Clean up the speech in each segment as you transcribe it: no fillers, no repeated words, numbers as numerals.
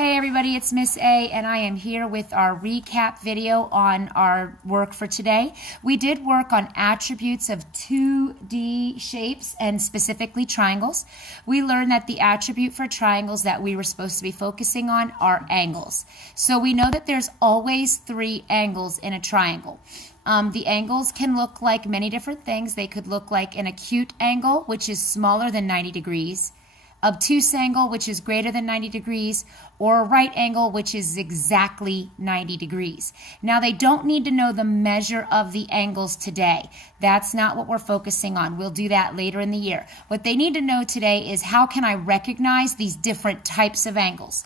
Hey everybody, it's Miss A and I am here with our recap video on our work for today. We did work on attributes of 2D shapes and specifically triangles. We learned that the attribute for triangles that we were supposed to be focusing on are angles. So we know that there's always 3 angles in a triangle. The angles can look like many different things. They could look like an acute angle, which is smaller than 90 degrees, obtuse angle, which is greater than 90 degrees, or a right angle, which is exactly 90 degrees. Now, they don't need to know the measure of the angles today. That's not what we're focusing on. We'll do that later in the year. What they need to know today is how can I recognize these different types of angles.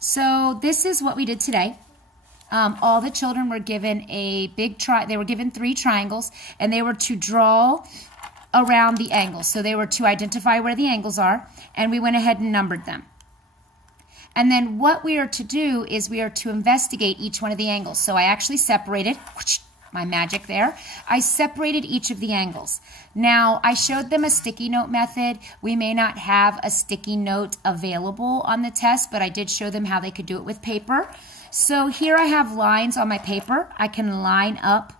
So this is what we did today. All the children were given they were given 3 triangles, and they were to draw around the angles. So they were to identify where the angles are, and we went ahead and numbered them. And then what we are to do is we are to investigate each one of the angles. So I actually separated, my magic there, I separated each of the angles. Now, I showed them a sticky note method. We may not have a sticky note available on the test, but I did show them how they could do it with paper. So here I have lines on my paper. I can line up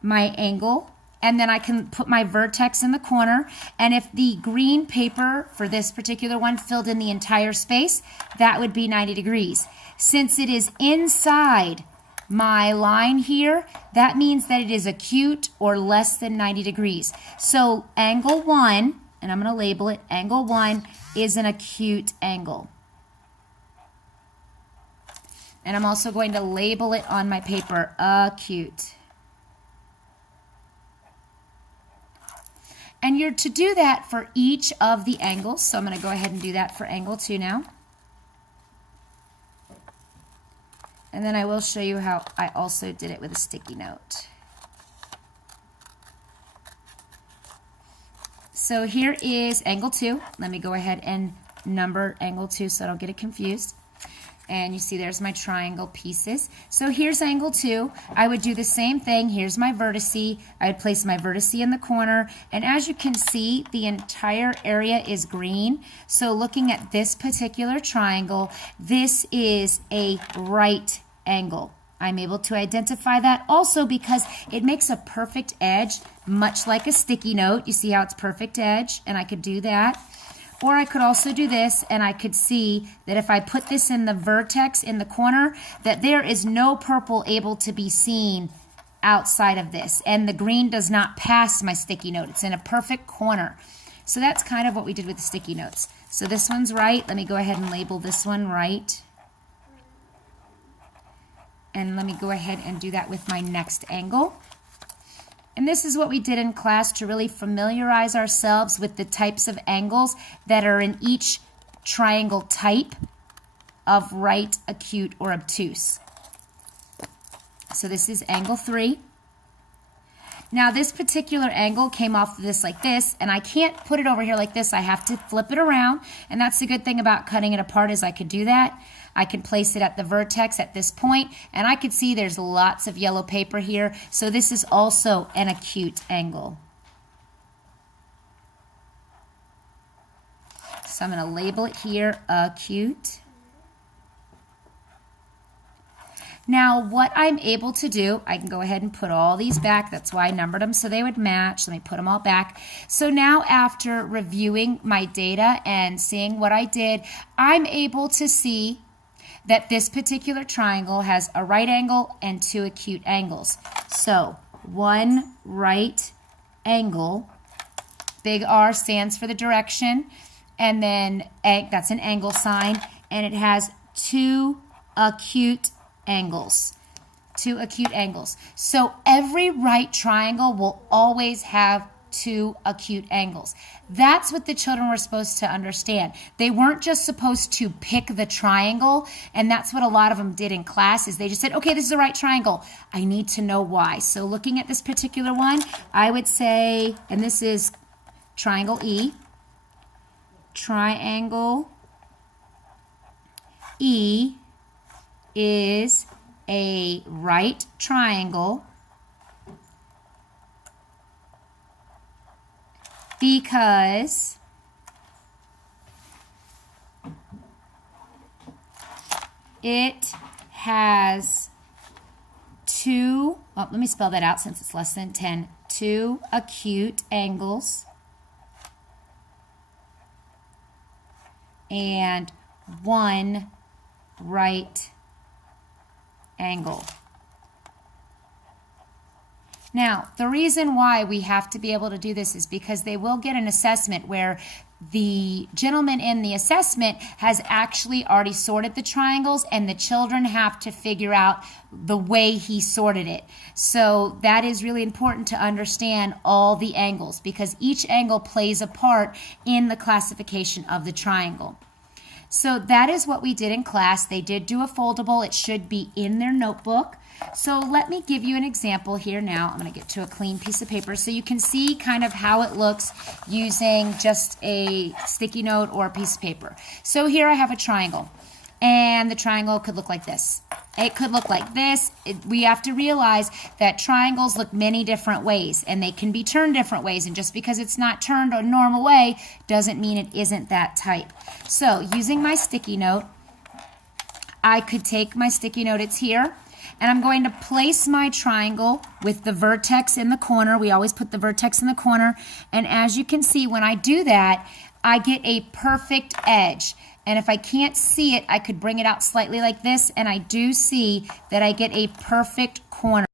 my angle, and then I can put my vertex in the corner. And if the green paper for this particular one filled in the entire space, that would be 90 degrees. Since it is inside my line here, that means that it is acute or less than 90 degrees. So angle 1, and I'm going to label it, angle 1 is an acute angle. And I'm also going to label it on my paper, acute. And you're to do that for each of the angles. So I'm going to go ahead and do that for angle 2 now. And then I will show you how I also did it with a sticky note. So here is angle 2. Let me go ahead and number angle 2 so I don't get it confused. And you see there's my triangle pieces. So here's angle 2. I would do the same thing. Here's my vertice. I would place my vertice in the corner. And as you can see, the entire area is green. So looking at this particular triangle, this is a right angle. I'm able to identify that also because it makes a perfect edge, much like a sticky note. You see how it's perfect edge? And I could do that. Or I could also do this, and I could see that if I put this in the vertex in the corner, that there is no purple able to be seen outside of this. And the green does not pass my sticky note. It's in a perfect corner. So that's kind of what we did with the sticky notes. So this one's right. Let me go ahead and label this one right. And let me go ahead and do that with my next angle. And this is what we did in class to really familiarize ourselves with the types of angles that are in each triangle type of right, acute, or obtuse. So this is angle 3. Now this particular angle came off of this like this, and I can't put it over here like this. I have to flip it around, and that's the good thing about cutting it apart is I could do that. I can place it at the vertex at this point, and I could see there's lots of yellow paper here, so this is also an acute angle. So I'm going to label it here, acute. Now, what I'm able to do, I can go ahead and put all these back. That's why I numbered them so they would match. Let me put them all back. So now after reviewing my data and seeing what I did, I'm able to see that this particular triangle has a right angle and 2 acute angles. So 1 right angle, big R stands for the direction, and then that's an angle sign, and it has 2 acute angles. 2 acute angles. So every right triangle will always have 2 acute angles. That's what the children were supposed to understand. They weren't just supposed to pick the triangle, and that's what a lot of them did in class is they just said, okay, this is the right triangle. I need to know why. So looking at this particular one, I would say, and this is triangle E. Triangle E is a right triangle because it has two, well, let me spell that out since it's less than 10, two acute angles and one right angle. Now, the reason why we have to be able to do this is because they will get an assessment where the gentleman in the assessment has actually already sorted the triangles and the children have to figure out the way he sorted it. So that is really important to understand all the angles because each angle plays a part in the classification of the triangle. So that is what we did in class. They did do a foldable. It should be in their notebook. So let me give you an example here now. I'm going to get to a clean piece of paper so you can see kind of how it looks using just a sticky note or a piece of paper. So here I have a triangle, and the triangle could look like this. It could look like this. We have to realize that triangles look many different ways, and they can be turned different ways, and just because it's not turned a normal way doesn't mean it isn't that type. So using my sticky note, I could take my sticky note, it's here, and I'm going to place my triangle with the vertex in the corner. We always put the vertex in the corner. And as you can see, when I do that, I get a perfect edge. And if I can't see it, I could bring it out slightly like this, and I do see that I get a perfect corner.